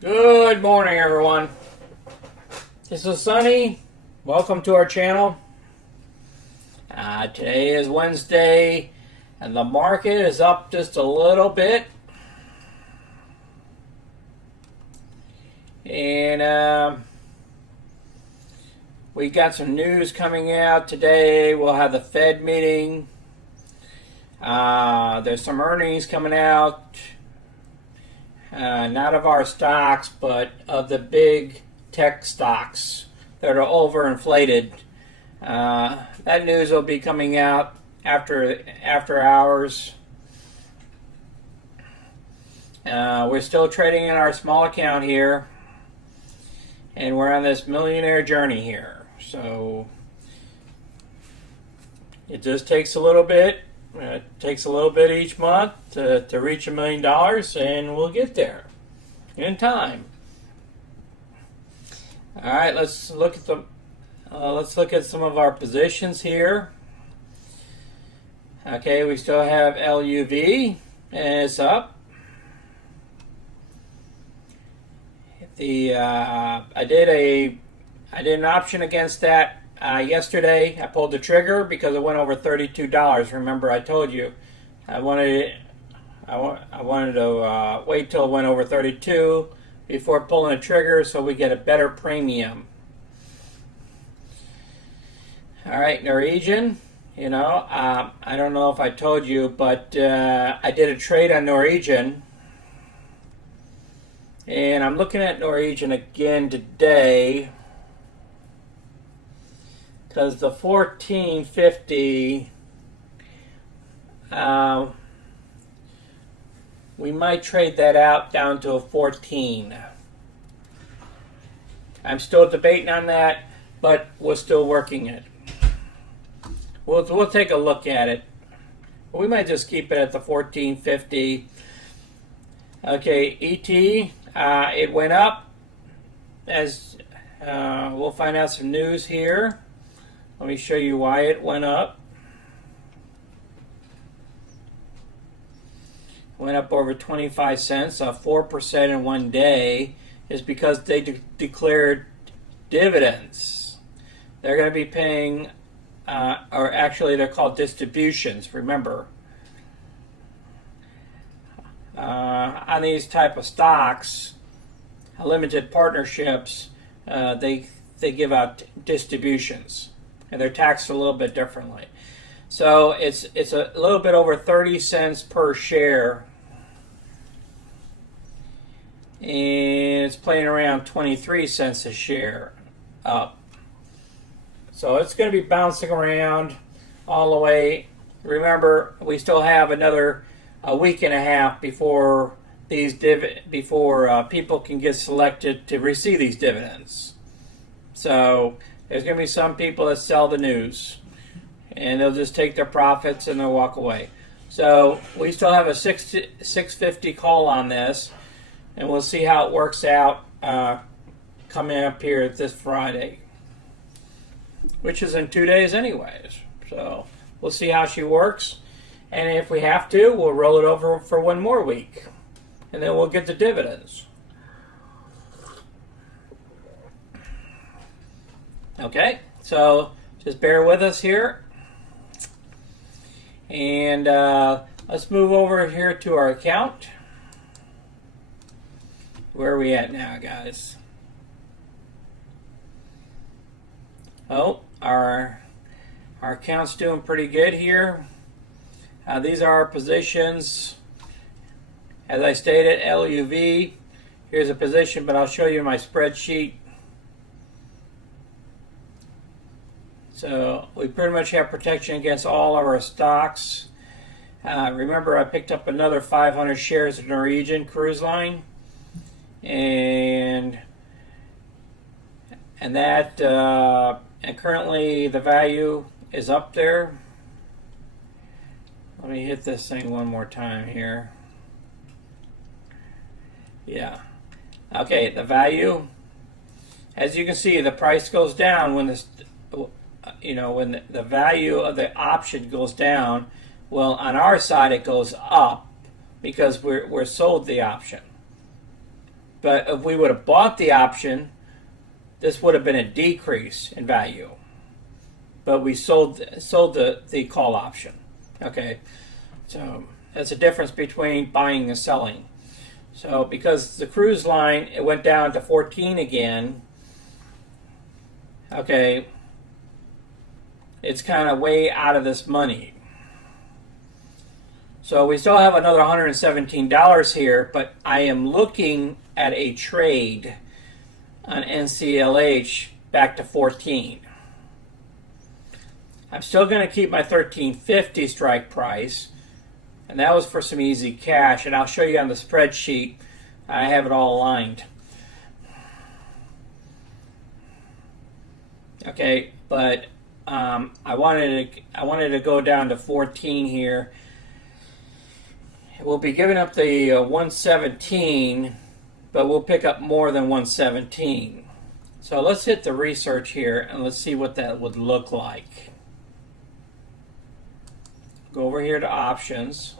Good morning, everyone. This is Sunny. Welcome to our channel. Today is Wednesday, and the market is up just a little bit. And we got some news coming out today. We'll have the Fed meeting. There's some earnings coming out. Not of our stocks, but of the big tech stocks that are overinflated. That news will be coming out after hours. We're still trading in our small account here, and we're on this Millionaire Journey here. So it just takes a little bit. It takes a little bit each month to reach $1 million, and we'll get there in time. All right, let's look at some of our positions here. Okay, we still have LUV, and it's up. I did an option against that. Yesterday, I pulled the trigger because it went over $32. Remember, I told you I wanted to wait till it went over 32 before pulling the trigger, so we get a better premium. All right, Norwegian. I don't know if I told you, but I did a trade on Norwegian, and I'm looking at Norwegian again today. Because the 1450, we might trade that out down to a 14. I'm still debating on that, but we're still working it. We'll take a look at it. We might just keep it at the 1450. Okay, ET, it went up. As we'll find out some news here. Let me show you why it went up. Went up over 25 cents, 4% in one day, is because they declared dividends. They're going to be paying, or actually they're called distributions, remember. On these type of stocks, limited partnerships, they give out distributions. And they're taxed a little bit differently. So it's a little bit over 30 cents per share. And it's playing around 23 cents a share up. So it's going to be bouncing around all the way. Remember, we still have another week and a half before people can get selected to receive these dividends. So there's going to be some people that sell the news, and they'll just take their profits and they'll walk away. So we still have a 650 call on this, and we'll see how it works out coming up here this Friday, which is in 2 days anyways. So we'll see how she works, and if we have to, we'll roll it over for one more week, and then we'll get the dividends. Okay, so just bear with us here. And let's move over here to our account. Where are we at now, guys? Oh, our account's doing pretty good here. These are our positions. As I stated, LUV. Here's a position, but I'll show you my spreadsheet. So we pretty much have protection against all of our stocks. Remember, I picked up another 500 shares of Norwegian Cruise Line, and currently the value is up there. Let me hit this thing one more time here. Yeah. Okay, the value. As you can see, the price goes down when when the value of the option goes down. Well, on our side it goes up because we're sold the option. But if we would have bought the option, this would have been a decrease in value. But we sold the call option. Okay, so that's a difference between buying and selling. So because the cruise line, it went down to 14 again. Okay, it's kind of way out of this money. So we still have another $117 here, but I am looking at a trade on NCLH back to 14. I'm still going to keep my $13.50 strike price, and that was for some easy cash, and I'll show you on the spreadsheet. I have it all aligned. Okay, but I wanted to go down to 14 here. We'll be giving up the 117, but we'll pick up more than 117. So let's hit the research here and let's see what that would look like. Go over here to options.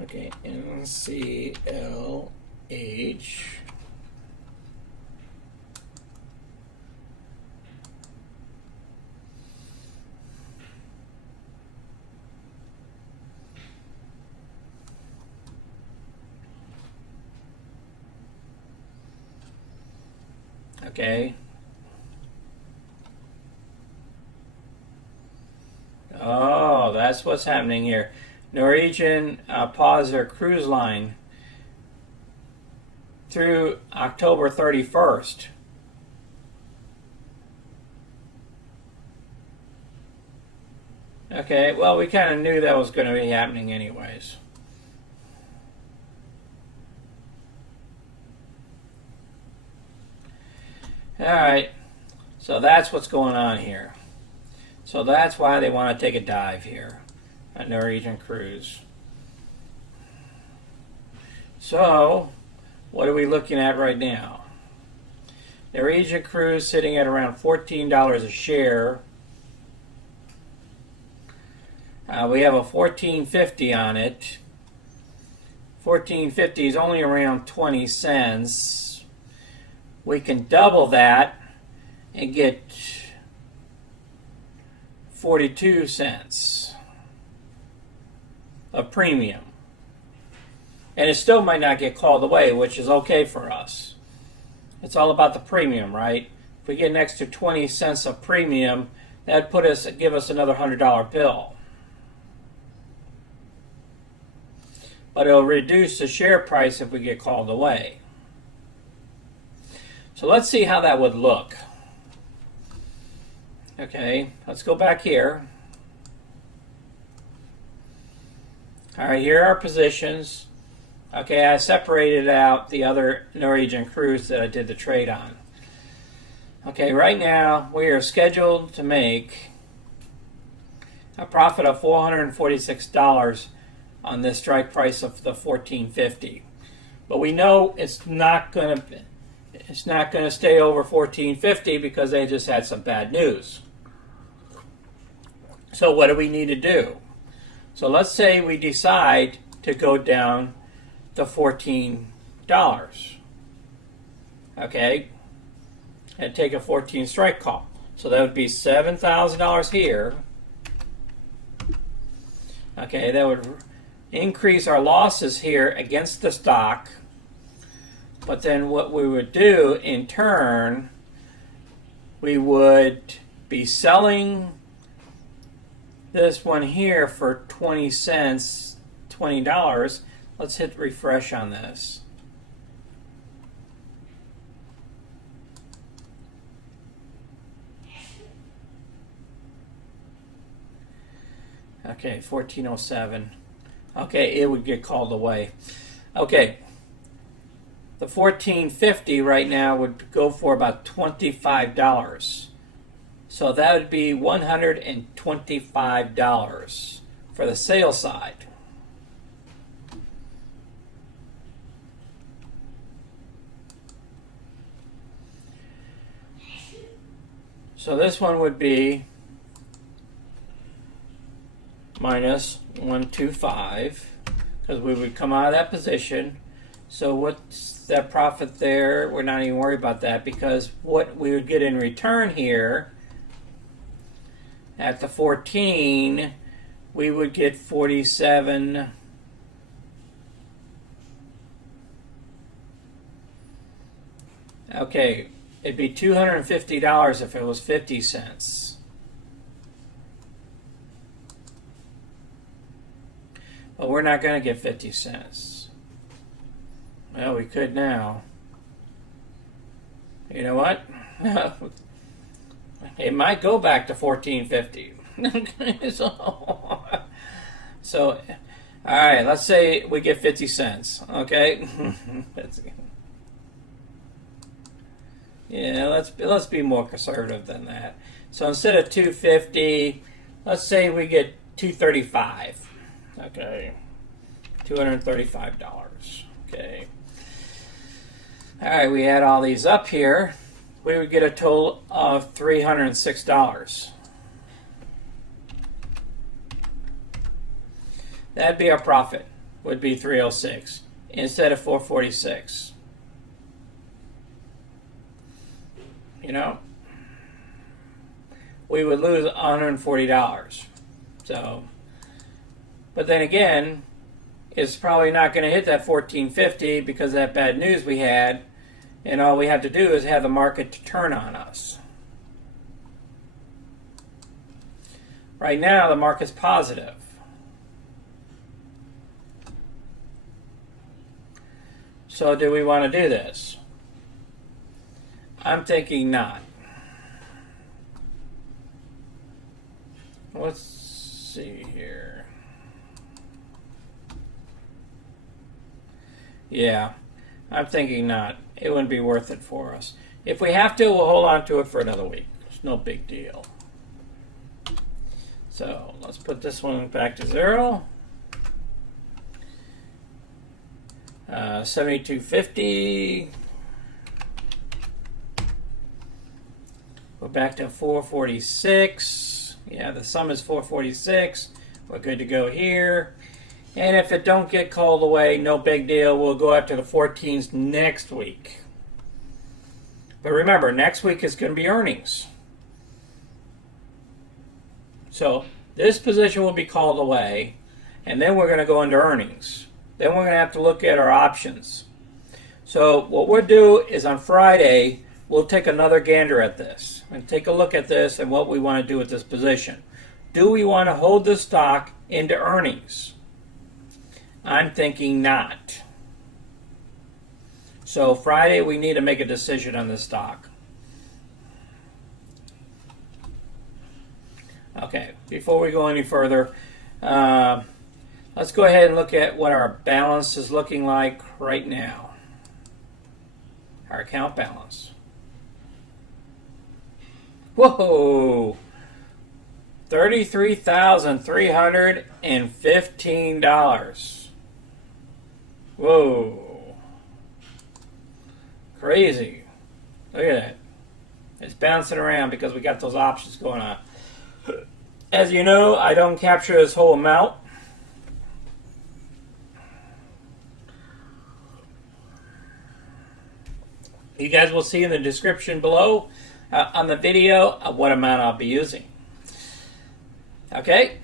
Okay, NCLH. Okay. Oh, that's what's happening here. Norwegian paused their cruise line through October 31st. Okay, well, we kind of knew that was going to be happening anyways. All right, so that's what's going on here. So that's why they want to take a dive here at Norwegian Cruise. So, what are we looking at right now? Norwegian Cruise sitting at around $14 a share. We have a $14.50 on it. $14.50 is only around 20 cents. We can double that and get 42 cents of premium. And it still might not get called away, which is okay for us. It's all about the premium, right? If we get an extra 20 cents of premium, that'd give us another $100 bill. But it'll reduce the share price if we get called away. So let's see how that would look. Okay, let's go back here. All right, here are our positions. Okay, I separated out the other Norwegian cruise that I did the trade on. Okay, right now we are scheduled to make a profit of $446 on this strike price of the $14.50. But we know it's not going to stay over $14.50 because they just had some bad news. So what do we need to do? So let's say we decide to go down to $14. Okay? And take a 14 strike call. So that would be $7,000 here. Okay, that would increase our losses here against the stock. But then what we would do in turn, we would be selling this one here for 20 cents, $20. Let's hit refresh on this. Okay, 1407. Okay, it would get called away. Okay, the 1450 right now would go for about $25. So that would be $125 for the sale side. So this one would be minus 125 because we would come out of that position. So what's that profit there? We're not even worried about that because what we would get in return here at the 14, we would get 47. Okay, it'd be $250 if it was 50 cents. But we're not going to get 50 cents. Well, we could now. You know what? It might go back to $14.50. So, all right, let's say we get 50 cents, okay? Yeah, let's be more conservative than that. So instead of $250, let's say we get $235. Okay, $235. Okay. All right, we add all these up here. We would get a total of $306. That'd be our profit. Would be 306 instead of 446. You know, we would lose $140. So, but then again, it's probably not going to hit that $14.50 because of that bad news we had, and all we have to do is have the market to turn on us. Right now, the market's positive. So do we want to do this? I'm thinking not. Let's see here. Yeah, I'm thinking not. It wouldn't be worth it for us. If we have to, we'll hold on to it for another week. It's no big deal. So let's put this one back to 0. 72.50. We're back to 446. Yeah, the sum is 446. We're good to go here. And if it don't get called away, no big deal. We'll go after the 14s next week. But remember, next week is going to be earnings. So this position will be called away, and then we're going to go into earnings. Then we're going to have to look at our options. So what we'll do is on Friday, we'll take another gander at this and take a look at this and what we want to do with this position. Do we want to hold the stock into earnings? I'm thinking not. So Friday, we need to make a decision on this stock. Okay, before we go any further, let's go ahead and look at what our balance is looking like right now. Our account balance. Whoa! $33,315. Whoa. Crazy. Look at that. It's bouncing around because we got those options going on. As you know, I don't capture this whole amount. You guys will see in the description below on the video what amount I'll be using. Okay.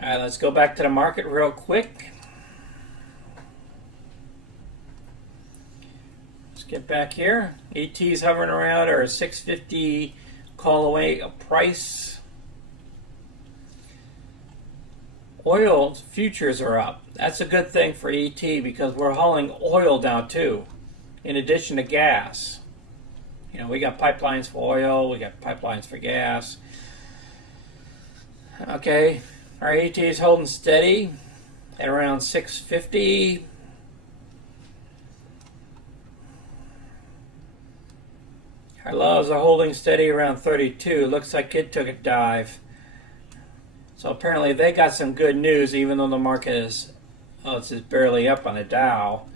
All right, let's go back to the market real quick. Let's get back here. ET's hovering around our 650 call away a price. Oil futures are up. That's a good thing for ET because we're hauling oil down too, in addition to gas. You know, we got pipelines for oil, we got pipelines for gas. Okay, our ET is holding steady at around 650. Our lows are holding steady around 32. Looks like it took a dive. So apparently they got some good news, even though the market is, it's just barely up on the Dow.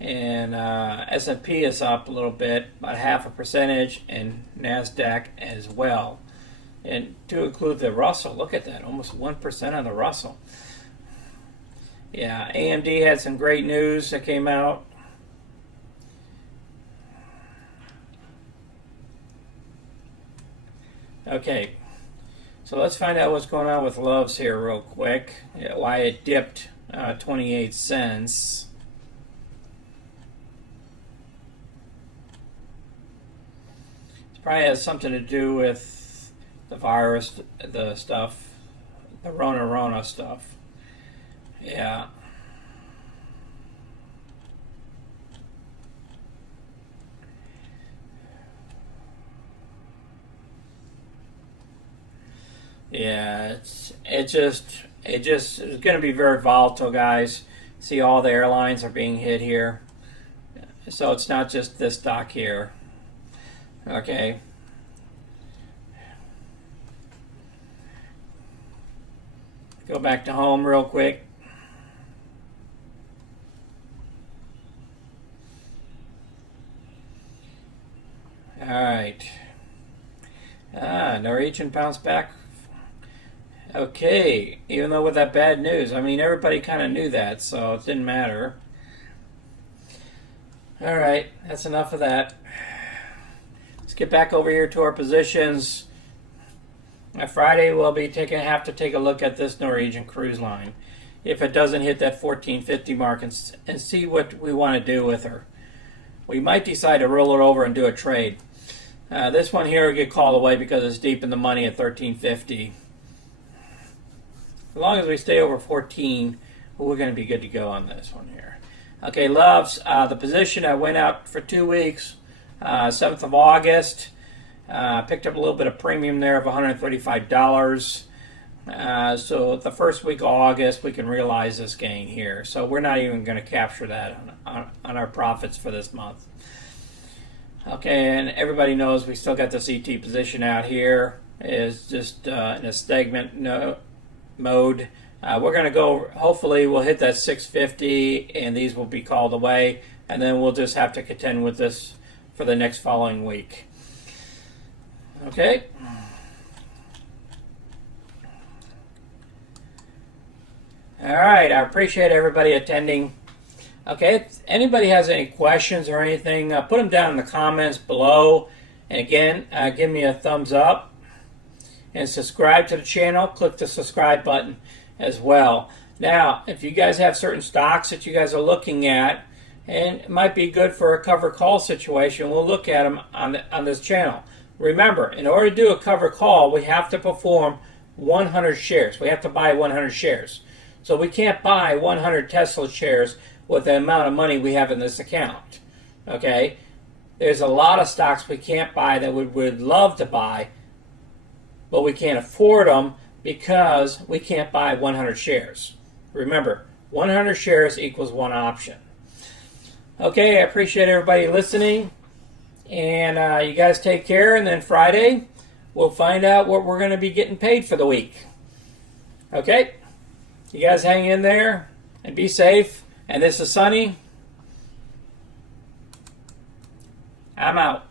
And S&P is up a little bit, about 0.5%, and NASDAQ as well. And to include the Russell, look at that, almost 1% on the Russell. Yeah, AMD had some great news that came out. Okay, so let's find out what's going on with Love's here real quick. Why it dipped 28 cents. It probably has something to do with the virus, the stuff, the Rona stuff. Yeah. Yeah, it's going to be very volatile, guys. See, all the airlines are being hit here, so it's not just this stock here. Okay. Go back to home real quick. All right. Norwegian bounced back. Okay, even though with that bad news, I mean, everybody kind of knew that, so it didn't matter. All right, that's enough of that. Let's get back over here to our positions. Friday, we'll be have to take a look at this Norwegian cruise line. If it doesn't hit that 1450 mark and see what we want to do with her. We might decide to roll it over and do a trade. This one here will get called away because it's deep in the money at 1350. As long as we stay over 14, we're going to be good to go on this one here. Okay, Loves, the position I went out for 2 weeks, 7th of August. Picked up a little bit of premium there of $135. So the first week of August, we can realize this gain here. So we're not even going to capture that on our profits for this month. Okay, and everybody knows we still got this ET position out here. It's just in a stagnant mode. We're going to go, hopefully we'll hit that 650 and these will be called away, and then we'll just have to contend with this for the next following week. Okay. All right, I appreciate everybody attending. Okay, if anybody has any questions or anything, put them down in the comments below. And again, give me a thumbs up and subscribe to the channel. Click the subscribe button as well. Now, if you guys have certain stocks that you guys are looking at, and it might be good for a cover call situation, we'll look at them on this channel. Remember, in order to do a cover call, we have to perform 100 shares. We have to buy 100 shares. So we can't buy 100 Tesla shares with the amount of money we have in this account. Okay? There's a lot of stocks we can't buy that we would love to buy, but we can't afford them because we can't buy 100 shares. Remember, 100 shares equals one option. Okay, I appreciate everybody listening. And you guys take care, and then Friday we'll find out what we're going to be getting paid for the week. Okay? You guys hang in there and be safe. And this is Sonny. I'm out.